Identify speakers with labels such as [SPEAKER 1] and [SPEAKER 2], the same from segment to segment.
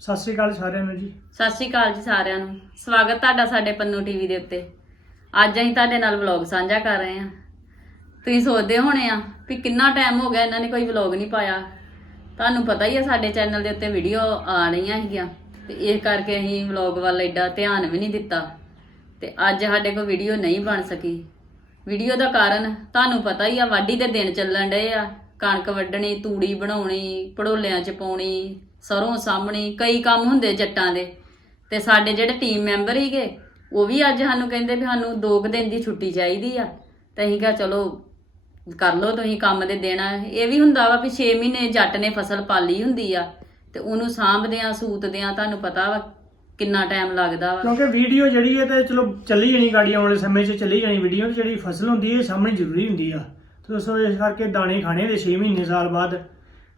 [SPEAKER 1] ਸਤਿ ਸ੍ਰੀ ਅਕਾਲ ਸਾਰਿਆਂ ਨੂੰ ਜੀ।
[SPEAKER 2] ਸਤਿ ਸ਼੍ਰੀ ਅਕਾਲ ਜੀ ਸਾਰਿਆਂ ਨੂੰ। ਸਵਾਗਤ ਤੁਹਾਡਾ ਸਾਡੇ ਪੰਨੂ ਟੀਵੀ ਦੇ ਉੱਤੇ। ਅੱਜ ਅਸੀਂ ਤੁਹਾਡੇ ਨਾਲ ਵਲੌਗ ਸਾਂਝਾ ਕਰ ਰਹੇ ਹਾਂ। ਤੁਸੀਂ ਸੋਚਦੇ ਹੋਣੇ ਆ ਵੀ ਕਿੰਨਾ ਟਾਈਮ ਹੋ ਗਿਆ ਇਹਨਾਂ ਨੇ ਕੋਈ ਵਲੌਗ ਨਹੀਂ ਪਾਇਆ। ਤੁਹਾਨੂੰ ਪਤਾ ਹੀ ਆ ਸਾਡੇ ਚੈਨਲ ਦੇ ਉੱਤੇ ਵੀਡੀਓ ਆ ਰਹੀਆਂ ਹੈਗੀਆਂ ਤੇ ਇਸ ਕਰਕੇ ਅਸੀਂ ਵਲੌਗ ਵੱਲ ਐਡਾ ਧਿਆਨ ਵੀ ਨਹੀਂ ਦਿੱਤਾ। ਤੇ ਅੱਜ ਸਾਡੇ ਕੋਲ ਵੀਡੀਓ ਨਹੀਂ ਬਣ ਸਕੀ। ਵੀਡੀਓ ਦਾ ਕਾਰਨ ਤੁਹਾਨੂੰ ਪਤਾ ਹੀ ਆ, ਵਾਢੀ ਦੇ ਦਿਨ ਚੱਲਣ ਡਏ ਆ। ਕਣਕ ਵੱਢਣੀ, ਤੂੜੀ ਬਣਾਉਣੀ, ਪੜੋਲਿਆਂ ਚ ਪਾਉਣੀ ਸਰੋਂ ਸਾਹਮਣੀ ਕਈ ਕੰਮ ਹੁੰਦੇ ਜੱਟਾਂ ਦੇ। ਤੇ ਸਾਡੇ ਜਿਹੜੇ ਟੀਮ ਮੈਂਬਰ ਹੀਗੇ ਉਹ ਵੀ ਅੱਜ ਸਾਨੂੰ ਕਹਿੰਦੇ ਵੀ ਸਾਨੂੰ 2 ਦਿਨ ਦੀ ਛੁੱਟੀ ਚਾਹੀਦੀ ਆ। ਤੇ ਅਸੀਂ ਕਿਹਾ ਚਲੋ ਕਰ ਲਓ ਤੁਸੀਂ ਕੰਮ ਦੇ ਦਿਨ ਇਹ ਵੀ ਹੁੰਦਾ ਵਾ ਵੀ 6 ਮਹੀਨੇ ਜੱਟ ਨੇ ਫਸਲ ਪਾਲੀ ਹੁੰਦੀ ਆ। ਤੇ ਉਹਨੂੰ ਸਾਂਭਦਿਆਂ, ਸੂਤਦਿਆਂ ਤੁਹਾਨੂੰ ਪਤਾ ਵਾ ਕਿੰਨਾ ਟਾਈਮ ਲੱਗਦਾ ਵਾ।
[SPEAKER 1] ਕਿਉਂਕਿ ਵੀਡੀਓ ਜਿਹੜੀ ਹੈ ਤੇ ਚਲੋ ਚੱਲੀ ਜਾਣੀ ਗਾੜੀ ਆਉਣ ਵਾਲੇ ਸਮੇਂ 'ਚ ਚੱਲੀ ਜਾਣੀ ਵੀਡੀਓ ਜਿਹੜੀ ਫਸਲ ਹੁੰਦੀ ਹੈ ਸਾਹਮਣੇ ਜ਼ਰੂਰੀ ਹੁੰਦੀ ਆ। ਤੇ ਦੋਸਤੋ ਇਸ ਕਰਕੇ ਦਾਣੇ ਖਾਣੇ ਦੇ 6 ਮਹੀਨੇ ਸਾਲ ਬਾਅਦ।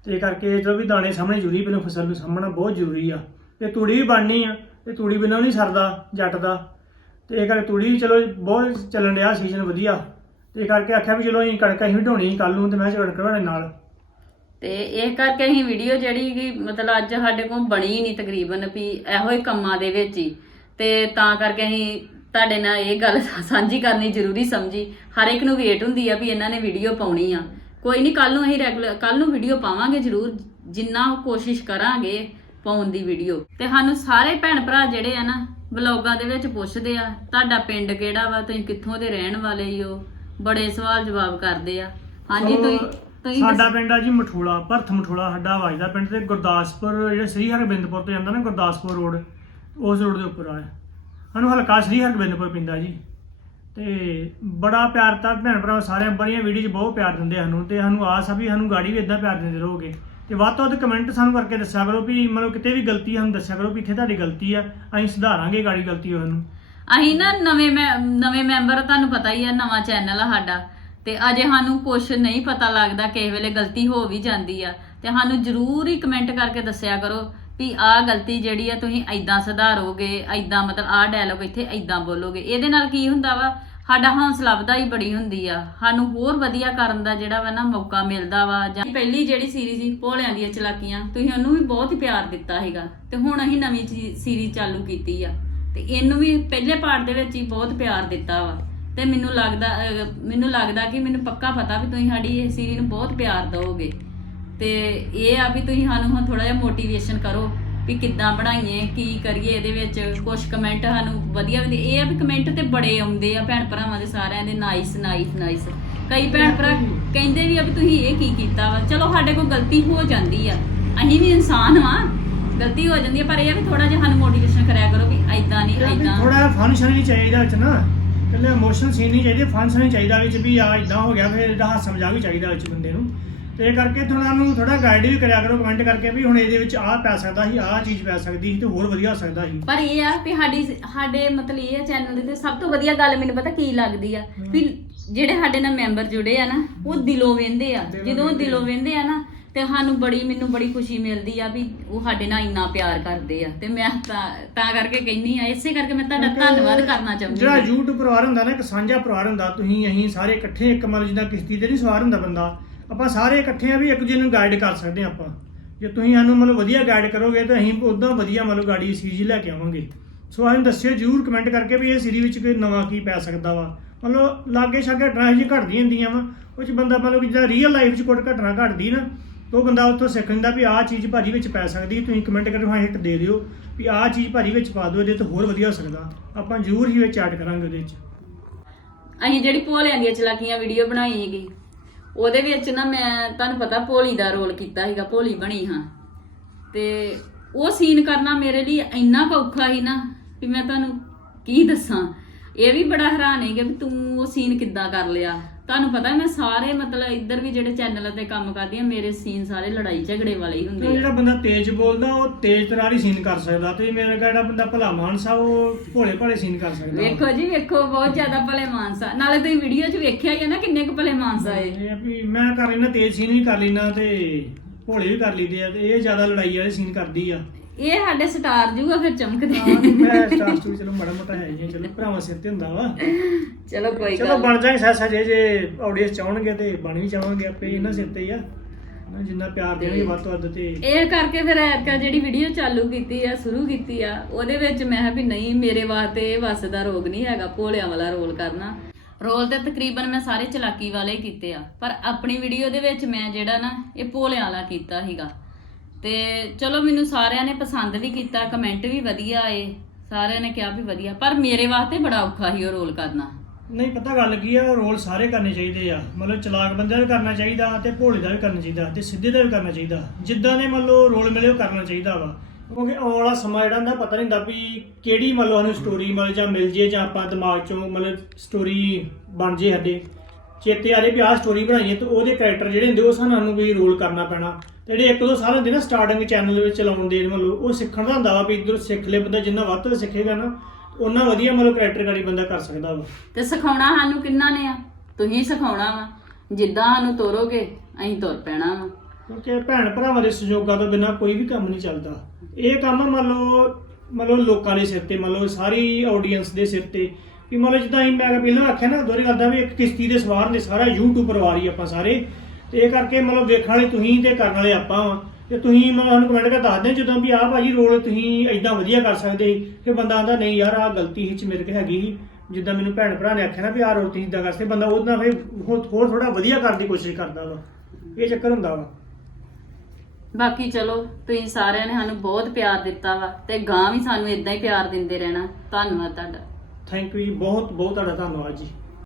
[SPEAKER 1] ਤੇ ਇਹ ਕਰਕੇ ਚਲੋ ਵੀ ਦਾਣੇ ਸਾਹਮਣੇ ਜ਼ਰੂਰੀ ਪਹਿਲਾਂ ਫਸਲ ਨੂੰ ਸਾਹਮਣਾ ਬਹੁਤ ਜ਼ਰੂਰੀ ਆ। ਤੇ ਤੂੜੀ ਵੀ ਬਣਨੀ ਆ, ਤੇ ਤੂੜੀ ਬਿਨਾਂ ਨਹੀਂ ਸਰਦਾ, ਜੱਟ ਦਾ। ਤੇ ਇਹ ਕਰਕੇ ਤੂੜੀ ਵੀ ਚਲੋ ਬਹੁਤ ਚੱਲਣ ਰਿਹਾ ਸੀਜ਼ਨ ਵਧੀਆ। ਤੇ ਇਹ ਕਰਕੇ ਆਖਿਆ ਵੀ ਚਲੋ ਅਸੀਂ ਕਣਕ ਅਸੀਂ ਢੋਣੀ ਕੱਲ ਨੂੰ ਤੇ ਮੈਂ ਕਿਹਾ ਕਣਕ ਢੋਣੇ ਨਾਲ।
[SPEAKER 2] ਤੇ ਇਹ ਕਰਕੇ ਅਸੀਂ ਵੀਡੀਓ ਜਿਹੜੀ ਕਿ ਮਤਲਬ ਅੱਜ ਸਾਡੇ ਕੋਲ ਬਣੀ ਨਹੀਂ ਤਕਰੀਬਨ ਵੀ ਇਹੋ ਹੀ ਕੰਮਾਂ ਦੇ ਵਿੱਚ ਹੀ। ਤੇ ਤਾਂ ਕਰਕੇ ਅਸੀਂ ਤੁਹਾਡੇ ਨਾਲ ਇਹ ਗੱਲ ਸਾਂਝੀ ਕਰਨੀ ਜ਼ਰੂਰੀ ਸਮਝੀ। ਹਰ ਇੱਕ ਨੂੰ ਵੇਟ ਹੁੰਦੀ ਆ ਵੀ ਇਹਨਾਂ ਨੇ ਵੀਡੀਓ ਪਾਉਣੀ ਆ। ਕੋਈ ਨਹੀਂ ਕੱਲ ਨੂੰ ਅਸੀਂ ਰੈਗੂਲਰ ਕੱਲ ਨੂੰ ਵੀਡੀਓ ਪਾਵਾਂਗੇ ਜ਼ਰੂਰ ਜਿੰਨਾ ਕੋਸ਼ਿਸ਼ ਕਰਾਂਗੇ ਪਾਉਣ ਦੀ ਵੀਡੀਓ ਤੇ ਸਾਨੂੰ ਸਾਰੇ ਭੈਣ ਭਰਾ ਜਿਹੜੇ ਆ ਨਾ ਵਲੌਗਾਂ ਦੇ ਵਿੱਚ ਪੁੱਛਦੇ ਆ ਤੁਹਾਡਾ ਪਿੰਡ ਕਿਹੜਾ ਵਾ? ਤੁਸੀਂ ਕਿੱਥੋਂ ਦੇ ਰਹਿਣ ਵਾਲੇ ਹੋ? ਬੜੇ ਸਵਾਲ ਜਵਾਬ ਕਰਦੇ ਆ। ਹਾਂਜੀ ਤੁਸੀਂ
[SPEAKER 1] ਸਾਡਾ ਪਿੰਡ ਆ ਜੀ ਮਠੋਲਾ ਭਰਥ ਮਠੋਲਾ ਸਾਡਾ ਵਜਦਾ ਪਿੰਡ ਤੇ ਗੁਰਦਾਸਪੁਰ ਜਿਹੜਾ ਸ੍ਰੀ ਹਰਗੋਬਿੰਦਪੁਰ ਤੋਂ ਜਾਂਦਾ ਨਾ ਗੁਰਦਾਸਪੁਰ ਰੋਡ ਉਸ ਰੋਡ ਦੇ ਉੱਪਰ ਆ। ਸਾਨੂੰ ਹਲਕਾ ਸ੍ਰੀ ਹਰਗੋਬਿੰਦਪੁਰ ਪੈਂਦਾ ਜੀ। ਤੇ ਬੜਾ ਪਿਆਰ ਤਾਂ ਭੈਣ ਭਰਾ ਸਾਰਿਆਂ ਬੜੀਆਂ ਵੀਡੀਓ 'ਚ ਬਹੁਤ ਪਿਆਰ ਦਿੰਦੇ ਸਾਨੂੰ ਤੇ ਸਾਨੂੰ ਆਸ ਆ ਵੀ ਸਾਨੂੰ ਗਾੜੀ ਵੀ ਇਦਾਂ ਪਿਆਰ ਦਿੰਦੇ ਰਹੋਗੇ। ਤੇ ਵੱਧ ਤੋਂ ਵੱਧ ਕਮੈਂਟ ਸਾਨੂੰ ਕਰਕੇ ਦੱਸਿਆ ਕਰੋ ਵੀ ਮਤਲਬ ਕਿਤੇ ਵੀ ਗਲਤੀ ਸਾਨੂੰ ਦੱਸਿਆ ਕਰੋ ਵੀ ਇੱਥੇ ਤੁਹਾਡੀ ਗਲਤੀ ਆ, ਅਸੀਂ ਸੁਧਾਰਾਂਗੇ ਗਾੜੀ ਗਲਤੀ ਹੋਣ ਨੂੰ।
[SPEAKER 2] ਅਸੀਂ ਨਾ ਨਵੇਂ ਮੈਂ- ਨਵੇਂ ਮੈਂਬਰ ਤੁਹਾਨੂੰ ਪਤਾ ਹੀ ਆ ਨਵਾਂ ਚੈਨਲ ਆ ਸਾਡਾ। ਤੇ ਅਜੇ ਸਾਨੂੰ ਕੁਝ ਨਹੀਂ ਪਤਾ ਲੱਗਦਾ ਕਿਸੇ ਵੇਲੇ ਗਲਤੀ ਹੋ ਵੀ ਜਾਂਦੀ ਆ। ਤੇ ਸਾਨੂੰ ਜ਼ਰੂਰ ਹੀ ਕਮੈਂਟ ਕਰਕੇ ਦੱਸਿਆ ਕਰੋ ਵੀ ਆਹ ਗਲਤੀ ਜਿਹੜੀ ਆ ਤੁਸੀਂ ਐਦਾਂ ਸੁਧਾਰੋਗੇ ਐਦਾਂ ਮਤਲਬ ਆਹ ਡਾਇਲੋਗ ਇੱਥੇ ਐਦਾਂ ਬੋਲੋਗੇ। ਇਹਦੇ ਨਾਲ ਕੀ ਹੁੰਦਾ ਵਾ? ਸਾਡਾ ਹੌਸਲਾ ਵਧਾਈ ਬੜੀ ਹੁੰਦੀ ਆ। ਸਾਨੂੰ ਹੋਰ ਵਧੀਆ ਕਰਨ ਦਾ ਜਿਹੜਾ ਵਾ ਨਾ ਮੌਕਾ ਮਿਲਦਾ ਵਾ। ਜਾਂ ਪਹਿਲੀ ਜਿਹੜੀ ਸੀਰੀਜ਼ ਸੀ, ਭੋਲਿਆਂ ਦੀਆਂ ਚਲਾਕੀਆਂ, ਤੁਸੀਂ ਉਹਨੂੰ ਵੀ ਬਹੁਤ ਹੀ ਪਿਆਰ ਦਿੱਤਾ ਹੈਗਾ ਤੇ ਹੁਣ ਅਸੀਂ ਨਵੀਂ ਸੀਰੀਜ਼ ਚਾਲੂ ਕੀਤੀ ਆ। ਤੇ ਇਹਨੂੰ ਵੀ ਪਹਿਲੇ ਪਾਰਟ ਦੇ ਵਿੱਚ ਹੀ ਬਹੁਤ ਪਿਆਰ ਦਿੱਤਾ ਵਾ। ਤੇ ਮੈਨੂੰ ਲੱਗਦਾ ਮੈਨੂੰ ਲੱਗਦਾ ਕਿ ਮੈਨੂੰ ਪੱਕਾ ਪਤਾ ਵੀ ਤੁਸੀਂ ਸਾਡੀ ਇਹ ਸੀਰੀਜ਼ ਨੂੰ ਬਹੁਤ ਪਿਆਰ ਦਿਓਗੇ ਤੇ ਇਹ ਆ ਵੀ ਤੁਸੀਂ ਸਾਨੂੰ ਹੁਣ ਥੋੜਾ ਜਿਹਾ ਮੋਟੀਵੇਸ਼ਨ ਕਰੋ। ਵੀ ਕਿੱਦਾਂ ਬਣਾਈਏ ਕੀ ਕਰੀਏ ਇਹਦੇ ਵਿੱਚ ਕੁਝ ਕਮੈਂਟ ਸਾਨੂੰ ਵਧੀਆ ਵੀ ਇਹ ਆ ਵੀ ਕਮੈਂਟ ਤੇ ਬੜੇ ਆਉਂਦੇ ਆ ਭੈਣ ਭਰਾਵਾਂ ਦੇ ਸਾਰਿਆਂ ਦੇ ਨਾਈਸ ਨਾਈਸ ਨਾਈਸ ਕਈ ਭੈਣ ਭਰਾ ਕਹਿੰਦੇ ਵੀ ਆ ਵੀ ਤੁਸੀਂ ਇਹ ਕੀ ਕੀਤਾ ਵਾ? ਚਲੋ ਸਾਡੇ ਕੋਲ ਗਲਤੀ ਹੋ ਜਾਂਦੀ ਆ। ਅਸੀਂ ਵੀ ਇਨਸਾਨ ਵਾਂ। ਗਲਤੀ ਹੋ ਜਾਂਦੀ ਆ ਪਰ ਇਹ ਆ ਵੀ ਥੋੜਾ ਜਿਹਾ ਸਾਨੂੰ ਮੋਟੀਵੇਸ਼ਨ ਕਰਿਆ ਕਰੋ ਵੀ ਐਦਾਂ ਨਹੀਂ ਐਦਾਂ
[SPEAKER 1] ਥੋੜਾ ਫੰਕਸ਼ਨ ਨਹੀਂ ਚਾਹੀਦਾ ਵਿੱਚ ਨਾ। ਕੱਲੇ ਇਮੋਸ਼ਨ ਸੀਨ ਨਹੀਂ ਚਾਹੀਦੇ ਫੰਕਸ਼ਨ ਚਾਹੀਦਾ ਵਿੱਚ ਵੀ ਆ ਇਦਾਂ ਹੋ ਗਿਆ ਫਿਰ ਇਹਦਾ ਹਾਸਾ ਮਜ਼ਾਕ ਵੀ ਚਾਹੀਦਾ ਵਿੱਚ ਬੰਦੇ ਨੂੰ। ਤੇ ਕਰਕੇ ਥੋੜਾ ਨੂੰ ਥੋੜਾ ਗਾਈਡ ਵੀ ਕਰਿਆ ਕਰੋ ਕਮੈਂਟ ਕਰਕੇ ਵੀ ਹੁਣ ਇਹਦੇ ਵਿੱਚ ਆਹ ਪੈ ਸਕਦਾ ਸੀ ਆਹ ਚੀਜ਼ ਪੈ ਸਕਦੀ ਸੀ ਤੇ ਹੋਰ ਵਧੀਆ ਹੋ ਸਕਦਾ ਸੀ।
[SPEAKER 2] ਪਰ ਇਹ ਆ ਵੀ ਸਾਡੀ ਸਾਡੇ ਮਤਲਬ ਇਹ ਆ ਚੈਨਲ ਦੇ ਤੇ ਸਭ ਤੋਂ ਵਧੀਆ ਗੱਲ ਮੈਨੂੰ ਪਤਾ ਕੀ ਲੱਗਦੀ ਆ ਵੀ ਜਿਹੜੇ ਸਾਡੇ ਨਾਲ ਮੈਂਬਰ ਜੁੜੇ ਆ ਨਾ ਉਹ ਦਿਲੋਂ ਵਹਿੰਦੇ ਆ। ਜਦੋਂ ਦਿਲੋਂ ਵਹਿੰਦੇ ਆ ਨਾ ਤੇ ਸਾਨੂੰ ਬੜੀ ਮੈਨੂੰ ਬੜੀ ਖੁਸ਼ੀ ਮਿਲਦੀ ਆ ਵੀ ਉਹ ਸਾਡੇ ਨਾਲ ਇੰਨਾ ਪਿਆਰ ਕਰਦੇ ਆ। ਤੇ ਮੈਂ ਤਾਂ ਤਾਂ ਕਰਕੇ ਕਹਿੰਨੀ ਆ ਇਸੇ ਕਰਕੇ ਮੈਂ ਤੁਹਾਡਾ ਧੰਨਵਾਦ ਕਰਨਾ ਚਾਹੁੰਦੀ
[SPEAKER 1] ਜਿਹੜਾ YouTube ਪਰਿਵਾਰ ਹੁੰਦਾ ਨਾ ਇੱਕ ਸਾਂਝਾ ਪਰਿਵਾਰ ਹੁੰਦਾ ਤੁਸੀਂ ਅਸੀਂ ਸਾਰੇ ਇਕੱਠੇ ਇੱਕ ਮਤਲਬ ਜਿੱਦਾਂ ਕਿਸ਼ਤੀ ਤੇ ਨਹੀਂ ਸਵਾਰ ਹੁੰਦਾ ਬੰਦਾ ਆਪਾਂ ਸਾਰੇ ਇਕੱਠੇ ਆ ਵੀ ਇੱਕ ਦੂਜੇ ਨੂੰ ਗਾਈਡ ਕਰ ਸਕਦੇ ਆ ਆਪਾਂ। ਜੇ ਤੁਸੀਂ ਸਾਨੂੰ ਮਤਲਬ ਵਧੀਆ ਗਾਈਡ ਕਰੋਗੇ ਤਾਂ ਅਸੀਂ ਉਦੋਂ ਵਧੀਆ ਮਤਲਬ ਗਾੜੀ ਸੀਰੀਜ਼ ਲੈ ਕੇ ਆਵਾਂਗੇ। ਸੋ ਸਾਨੂੰ ਦੱਸਿਓ, ਜਰੂਰ ਕਮੈਂਟ ਕਰਕੇ ਵੀ ਇਹ ਸੀਰੀਜ਼ ਵਿੱਚ ਕੋਈ ਨਵਾਂ ਕੀ ਪੈ ਸਕਦਾ ਵਾ। ਮਤਲਬ ਲਾਗੇ ਛਾਗੇ ਡਰਾਈਵ ਜੀ ਘਟਦੀਆਂ ਹੁੰਦੀਆਂ ਵਾ, ਉਹ ਚ ਬੰਦਾ ਮਤਲਬ ਕਿ ਜਿਹੜਾ ਰੀਅਲ ਲਾਈਫ 'ਚ ਕੋਈ ਘਟਨਾ ਘਟਦੀ ਨਾ ਉਹ ਬੰਦਾ ਉੱਥੋਂ ਸਿੱਖ ਲੈਂਦਾ ਵੀ ਆਹ ਚੀਜ਼ ਭਾਜੀ ਵਿੱਚ ਪੈ ਸਕਦੀ ਤੁਸੀਂ ਕਮੈਂਟ ਕਰਕੇ ਹਾਂ ਹਿੱਟ ਦੇ ਦਿਓ ਵੀ ਆਹ ਚੀਜ਼ ਭਾਜੀ ਵਿੱਚ ਪਾ ਦਿਓ, ਇਹਦੇ ਤੋਂ ਹੋਰ ਵਧੀਆ ਹੋ ਸਕਦਾ। ਆਪਾਂ ਜ਼ਰੂਰ ਹੀ ਵਿੱਚ ਐਡ ਕਰਾਂਗੇ ਉਹਦੇ ਵਿੱਚ
[SPEAKER 2] ਅਸੀਂ ਜਿਹੜੀ ਭੋਲਿਆਂ ਦੀਆਂ ਚਲਾਕੀਆਂ ਵੀਡੀਓ ਬਣਾਈ ਹੈਗੀ ਉਹਦੇ ਵਿੱਚ ਨਾ ਮੈਂ ਤੁਹਾਨੂੰ ਪਤਾ ਭੋਲੀ ਦਾ ਰੋਲ ਕੀਤਾ ਸੀਗਾ, ਭੋਲੀ ਬਣੀ ਹਾਂ। ਤੇ ਉਹ ਸੀਨ ਕਰਨਾ ਮੇਰੇ ਲਈ ਇੰਨਾ ਔਖਾ ਸੀ ਨਾ ਵੀ ਮੈਂ ਤੁਹਾਨੂੰ ਕੀ ਦੱਸਾਂ। ਇਹ ਵੀ ਬੜਾ ਹੈਰਾਨ ਹੈ ਕਿ ਵੀ ਤੂੰ ਉਹ ਸੀਨ ਕਿੱਦਾਂ ਕਰ ਲਿਆ। ਤੁਹਾਨੂੰ ਪਤਾ ਮੈਂ ਸਾਰੇ ਮਤਲਬ ਇੱਧਰ ਵੀ ਜਿਹੜੇ ਚੈਨਲ ਤੇ ਕੰਮ ਕਰਦੀ ਆ ਮੇਰੇ ਸੀਨ ਸਾਰੇ ਲੜਾਈ ਝਗੜੇ ਵਾਲੇ ਹੀ
[SPEAKER 1] ਤੇ
[SPEAKER 2] ਹੁੰਦੇ ਆ।
[SPEAKER 1] ਜਿਹੜਾ ਬੰਦਾ ਤੇਜ਼ ਬੋਲਦਾ ਉਹ ਤੇਜ਼ ਤਰ੍ਹਾਂ ਹੀ ਸੀਨ ਕਰ ਸਕਦਾ। ਤੇ ਮੇਰਾ ਜਿਹੜਾ ਬੰਦਾ ਭਲਾ ਮਾਨਸਾ ਉਹ ਭੋਲੇ ਭਾਲੇ ਸੀਨ ਕਰ ਸਕਦਾ।
[SPEAKER 2] ਵੇਖੋ ਜੀ ਵੇਖੋ ਬਹੁਤ ਜ਼ਿਆਦਾ ਭਲੇ ਮਾਨਸਾ। ਨਾਲੇ ਤੁਸੀਂ ਵੀਡੀਓ 'ਚ ਵੇਖਿਆ ਹੀ ਆ ਨਾ ਕਿੰਨੇ ਕੁ ਭਲੇ ਮਾਨਸਾ ਏ
[SPEAKER 1] ਇਹ ਆ ਵੀ ਮੈਂ ਕਰ ਲੈਣਾ ਤੇਜ਼ ਸੀਨ ਵੀ ਕਰ ਲੈਣਾ ਤੇ ਭੋਲੇ ਵੀ ਕਰ ਲਈਦੇ ਆ ਤੇ ਇਹ ਜ਼ਿਆਦਾ ਲੜਾਈ ਵਾਲੇ ਸੀਨ ਕਰਦੀ ਆ।
[SPEAKER 2] ਇਹ ਸਾਡੇ ਸਟਾਰ ਜੂਗਾ ਫਿਰ ਚਮਕਦੇ
[SPEAKER 1] ਮੈਂ ਸਟਾਰ ਸਟੂਰ ਚਲੋ ਮਾੜਾ ਮੋਟਾ ਹੈ ਜੀ ਚਲੋ ਭਰਾਵਾਂ ਸਿਰ ਤੇ ਹੁੰਦਾ ਵਾ।
[SPEAKER 2] ਚਲੋ ਕੋਈ
[SPEAKER 1] ਚਲੋ
[SPEAKER 2] ਗੱਲ
[SPEAKER 1] ਬਣ ਜਾਏ ਸੱਸ ਜੇ ਜੇ ਆਡੀਅנס ਚਾਹਣਗੇ ਤੇ ਬਣ ਵੀ ਚਾਹਾਂਗੇ ਆਪੇ ਇਹਨਾਂ ਸਿਰ ਤੇ ਹੀ ਆ। ਨਾ ਜਿੰਨਾ ਪਿਆਰ ਦੇਣਗੇ ਵੱਧ ਤੋਂ ਵੱਧ ਤੇ।
[SPEAKER 2] ਇਹ ਕਰਕੇ ਫਿਰ ਐਰਕਾ ਜਿਹੜੀ ਵੀਡੀਓ ਚਾਲੂ ਕੀਤੀ ਆ ਸ਼ੁਰੂ ਕੀਤੀ ਆ ਉਹਦੇ ਵਿੱਚ ਮੈਂ ਕਿਹਾ ਵੀ ਨਹੀਂ ਮੇਰੇ ਵਾਸਤੇ ਇਹ ਵਸ ਦਾ ਰੋਗ ਨਹੀਂ ਹੈਗਾ ਭੋਲਿਆਂ ਵਾਲਾ ਰੋਲ ਕਰਨਾ। ਰੋਲ ਤੇ ਤਕਰੀਬਨ ਮੈਂ ਸਾਰੇ ਚਲਾਕੀ ਵਾਲੇ ਕੀਤੇ ਆ ਪਰ ਆਪਣੀ ਵੀਡੀਓ ਦੇ ਵਿੱਚ ਮੈਂ ਜਿਹੜਾ ਨਾ ਇਹ ਭੋਲਿਆਂ ਵਾਲਾ ਕੀਤਾ ਸੀਗਾ। ਤੇ ਚਲੋ ਮੈਨੂੰ ਸਾਰਿਆਂ ਨੇ ਪਸੰਦ ਵੀ ਕੀਤਾ ਕਮੈਂਟ ਵੀ ਵਧੀਆ ਆਏ, ਸਾਰਿਆਂ ਨੇ ਕਿਹਾ ਵੀ ਵਧੀਆ, ਪਰ ਮੇਰੇ ਵਾਸਤੇ ਬੜਾ ਔਖਾ ਸੀ ਉਹ ਰੋਲ ਕਰਨਾ।
[SPEAKER 1] ਨਹੀਂ, ਪਤਾ ਗੱਲ ਕੀ ਆ ਰੋਲ ਸਾਰੇ ਕਰਨੇ ਚਾਹੀਦੇ ਆ। ਮਤਲਬ ਚਲਾਕ ਬੰਦੇ ਦਾ ਵੀ ਕਰਨਾ ਚਾਹੀਦਾ ਤੇ ਭੋਲੇ ਦਾ ਵੀ ਕਰਨਾ ਚਾਹੀਦਾ ਤੇ ਸਿੱਧੇ ਦਾ ਵੀ ਕਰਨਾ ਚਾਹੀਦਾ। ਜਿੱਦਾਂ ਦੇ ਮੰਨ ਲਓ ਰੋਲ ਮਿਲੇ ਉਹ ਕਰਨਾ ਚਾਹੀਦਾ ਵਾ। ਕਿਉਂਕਿ ਆਉਣ ਵਾਲਾ ਸਮਾਂ ਜਿਹੜਾ ਹੁੰਦਾ, ਪਤਾ ਨਹੀਂ ਹੁੰਦਾ ਵੀ ਕਿਹੜੀ ਮੰਨ ਲਓ ਸਾਨੂੰ ਸਟੋਰੀ ਮਤਲਬ ਜਾਂ ਮਿਲ ਜੇ ਜਾਂ ਆਪਾਂ ਦਿਮਾਗ ਚੋਂ ਮਤਲਬ ਸਟੋਰੀ ਬਣ ਜੇ ਸਾਡੇ। ਚੇਤੇ ਆ ਵੀ ਆਹ ਸਟੋਰੀ ਬਣਾਈਏ ਤੇ ਉਹਦੇ ਕੈਰੈਕਟਰ ਜਿਹੜੇ ਹੁੰਦੇ ਉਹ ਸਾਨੂੰ ਵੀ ਰੋਲ ਕਰਨਾ ਪੈਣਾ। ਤੇ ਜਿਹੜੇ ਇੱਕ ਦੋ ਸਾਲ ਹੁੰਦੇ ਨਾ ਸਟਾਰਟਿੰਗ ਚੈਨਲ ਵਿੱਚ ਚਲਾਉਣ ਦੇ ਮਤਲਬ ਉਹ ਸਿੱਖਣ ਦਾ ਹੁੰਦਾ ਵਾ ਵੀ ਇੱਧਰ ਸਿੱਖ ਲੈ ਬੰਦਾ ਜਿੰਨਾ ਵੱਧ ਤੋਂ ਸਿੱਖੇਗਾ ਨਾ ਉਹਨਾਂ ਵਧੀਆ ਮਤਲਬ ਕੈਰੈਕਟਰ ਗਾੜੀ ਬੰਦਾ ਕਰ ਸਕਦਾ ਵਾ।
[SPEAKER 2] ਤੇ ਸਿਖਾਉਣਾ ਸਾਨੂੰ ਕਿੰਨਾ ਨੇ ਆ? ਤੁਸੀਂ ਸਿਖਾਉਣਾ ਵਾ। ਜਿੱਦਾਂ ਸਾਨੂੰ ਤੋਰੋਗੇ ਅਸੀਂ ਤੁਰ ਪੈਣਾ ਵਾ।
[SPEAKER 1] ਕਿਉਂਕਿ ਭੈਣ ਭਰਾਵਾਂ ਦੇ ਸਹਿਯੋਗਾਂ ਤੋਂ ਬਿਨਾਂ ਕੋਈ ਵੀ ਕੰਮ ਨਹੀਂ ਚੱਲਦਾ। ਇਹ ਕੰਮ ਮੰਨ ਲਓ ਮੰਨ ਲਓ ਲੋਕਾਂ ਦੇ ਸਿਰ ਤੇ ਮੰਨ ਲਓ ਸਾਰੀ ਆਡੀਅנס ਦੇ ਸਿਰ ਤੇ। ਵੀ ਮੰਨ ਜਿੱਦਾਂ ਅਸੀਂ ਮੈਂ ਪਹਿਲਾਂ ਆਖਿਆ ਨਾ ਦੋਰੇ ਕਰਦਾ ਵੀ ਇੱਕ ਕਿਸ਼ਤੀ ਦੇ ਸਵਾਰ ਨੇ ਸਾਰਾ YouTube ਪਰਿਵਾਰ ਹੀ ਆਪਾਂ ਸਾਰੇ। ਤੇ ਇਹ ਕਰਕੇ ਮਤਲਬ ਵੇਖਣ ਵਾਲੇ ਤੁਸੀਂ ਤੇ ਕਰਨ ਵਾਲੇ ਆਪਾਂ ਵਾਂ। ਤੇ ਤੁਸੀਂ ਮਤਲਬ ਸਾਨੂੰ ਕਮੈਂਟ ਕਰਕੇ ਦੱਸ ਜਦੋਂ ਵੀ ਆਹ ਭਾਜੀ ਰੋਲ ਤੁਸੀਂ ਐਦਾਂ ਵਧੀਆ ਕਰ ਸਕਦੇ ਸੀ ਬੰਦਾ ਆਂਦਾ, ਨਹੀਂ ਯਾਰ, ਆਹ ਗਲਤੀ ਹਿੱਚ ਮੇਰੇ ਕੇ ਹੈਗੀ ਸੀ। ਜਿੱਦਾਂ ਮੈਨੂੰ ਭੈਣ ਭਰਾ ਨੇ ਆਖਿਆ ਨਾ ਵੀ ਆਹ ਰੋਲ ਤੁਸੀਂ ਇਦਾਂ ਕਰਦੇ ਬੰਦਾ ਉਹਦੇ ਨਾਲ ਫਿਰ ਹੋਰ ਥੋੜਾ ਵਧੀਆ ਕਰਨ ਦੀ ਕੋਸ਼ਿਸ਼ ਕਰਦਾ ਵਾ। ਇਹ ਚੱਕਰ ਹੁੰਦਾ ਵਾ।
[SPEAKER 2] ਬਾਕੀ ਚਲੋ, ਤੁਸੀਂ ਸਾਰਿਆਂ ਨੇ ਸਾਨੂੰ ਬਹੁਤ ਪਿਆਰ ਦਿੱਤਾ ਵਾ ਤੇ ਗਾਂ ਵੀ ਸਾਨੂੰ ਇਦਾਂ ਹੀ ਪਿਆਰ ਦਿੰਦੇ ਰਹਿਣਾ। ਧੰਨਵਾਦ ਤੁਹਾਡਾ।
[SPEAKER 1] ਥੈਂਕ ਯੂ ਜੀ ਬਹੁਤ ਬਹੁਤ ਤੁਹਾਡਾ ਧੰਨਵਾਦ ਜੀ